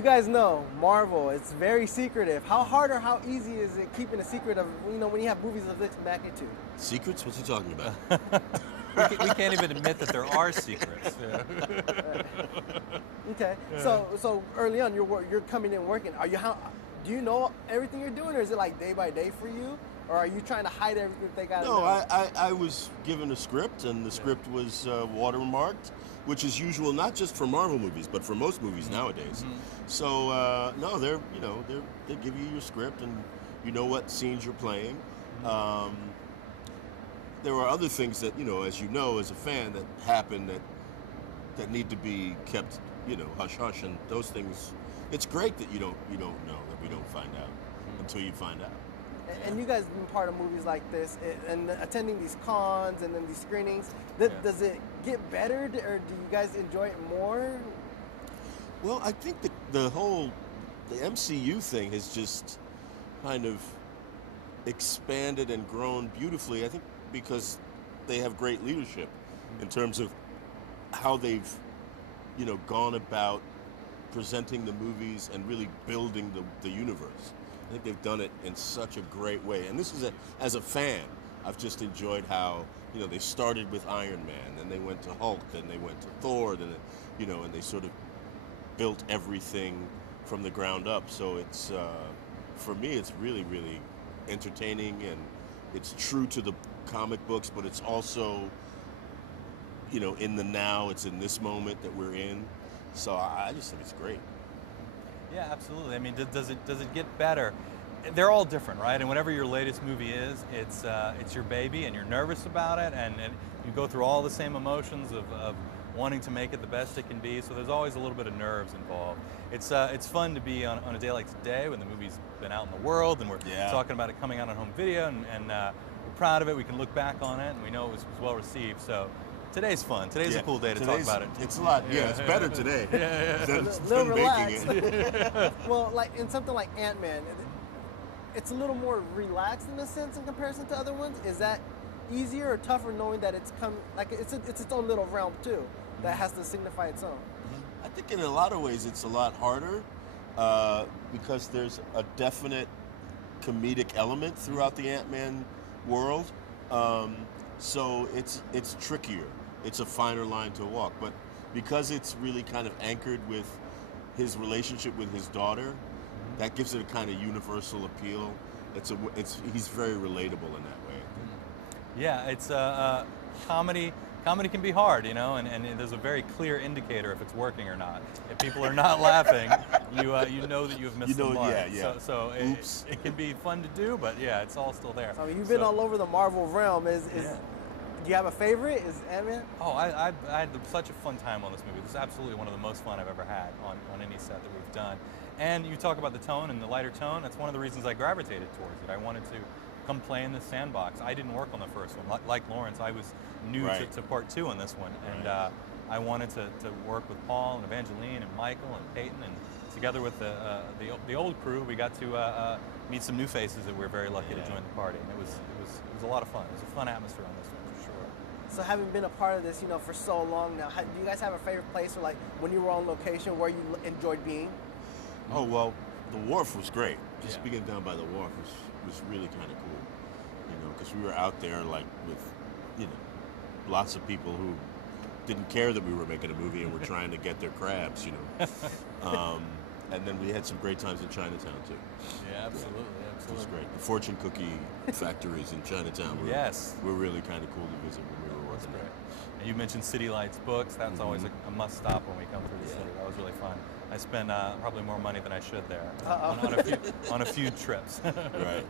you guys know, Marvel, it's very secretive. How hard or how easy is it keeping a secret of, when you have movies of this magnitude? Secrets? What's he talking about? We can't even admit that there are secrets. Yeah. Okay. So early on, you're coming in working. Do you know everything you're doing, or is it like day by day for you? Or are you trying to hide everything that they got? No, I was given a script, and the script was watermarked, which is usual not just for Marvel movies, but for most movies nowadays. So no, they give you your script, and you know what scenes you're playing. There are other things that as a fan, that happen that need to be kept hush hush, and those things. It's great that you don't know, that we don't find out until you find out. And you guys have been part of movies like this and attending these cons and then these screenings. Does it get better, or do you guys enjoy it more? Well, I think the MCU thing has just kind of expanded and grown beautifully. I think because they have great leadership in terms of how they've gone about presenting the movies and really building the universe. I think they've done it in such a great way. And this is as a fan, I've just enjoyed how, they started with Iron Man, then they went to Hulk, then they went to Thor, then, and they sort of built everything from the ground up. So it's, for me, it's really, really entertaining, and it's true to the comic books, but it's also, in the now, it's in this moment that we're in. So I just think it's great. Yeah, absolutely. I mean, does it get better? They're all different, right? And whatever your latest movie is, it's your baby, and you're nervous about it, and you go through all the same emotions of wanting to make it the best it can be. So there's always a little bit of nerves involved. It's fun to be on a day like today when the movie's been out in the world, and we're talking about it coming out on home video, and we're proud of it. We can look back on it, and we know it was well received. So. Today's fun. Today's a cool day to talk about it. It's a lot. Yeah, it's better today than relaxed. making it. Well, like in something like AntMan, it's a little more relaxed in a sense in comparison to other ones. Is that easier or tougher knowing that it's its own little realm too that has to signify its own? I think in a lot of ways it's a lot harder because there's a definite comedic element throughout the AntMan world. So it's trickier. It's a finer line to walk, but because it's really kind of anchored with his relationship with his daughter, that gives it a kind of universal appeal. He's very relatable in that way. Yeah, it's comedy. Comedy can be hard, and there's a very clear indicator if it's working or not. If people are not laughing, you know that you've missed the mark. Yeah. So it can be fun to do, but yeah, it's all still there. So you've been all over the Marvel realm. Do you have a favorite? Is AntMan? Oh, I had such a fun time on this movie. This is absolutely one of the most fun I've ever had on any set that we've done. And you talk about the tone and the lighter tone. That's one of the reasons I gravitated towards it. I wanted to come play in the sandbox. I didn't work on the first one. Like Laurence, I was new to part 2 on this one. And I wanted to work with Paul and Evangeline and Michael and Peyton, and together with the old crew, we got to meet some new faces that we were very lucky to join the party. And it was a lot of fun. It was a fun atmosphere on this one, for sure. So having been a part of this, for so long now, do you guys have a favorite place, or like when you were on location, where you enjoyed being? Oh, well, the wharf was great. Just being down by the wharf was really kind of cool, because we were out there like with, lots of people who didn't care that we were making a movie and were trying to get their crabs, and then we had some great times in Chinatown too. Yeah, absolutely. It was great. The fortune cookie factories in Chinatown were really kind of cool to visit when we were working there. And you mentioned City Lights books. That's always a must stop when we come through the city. That was really fun. I spent probably more money than I should there on a few trips. Right.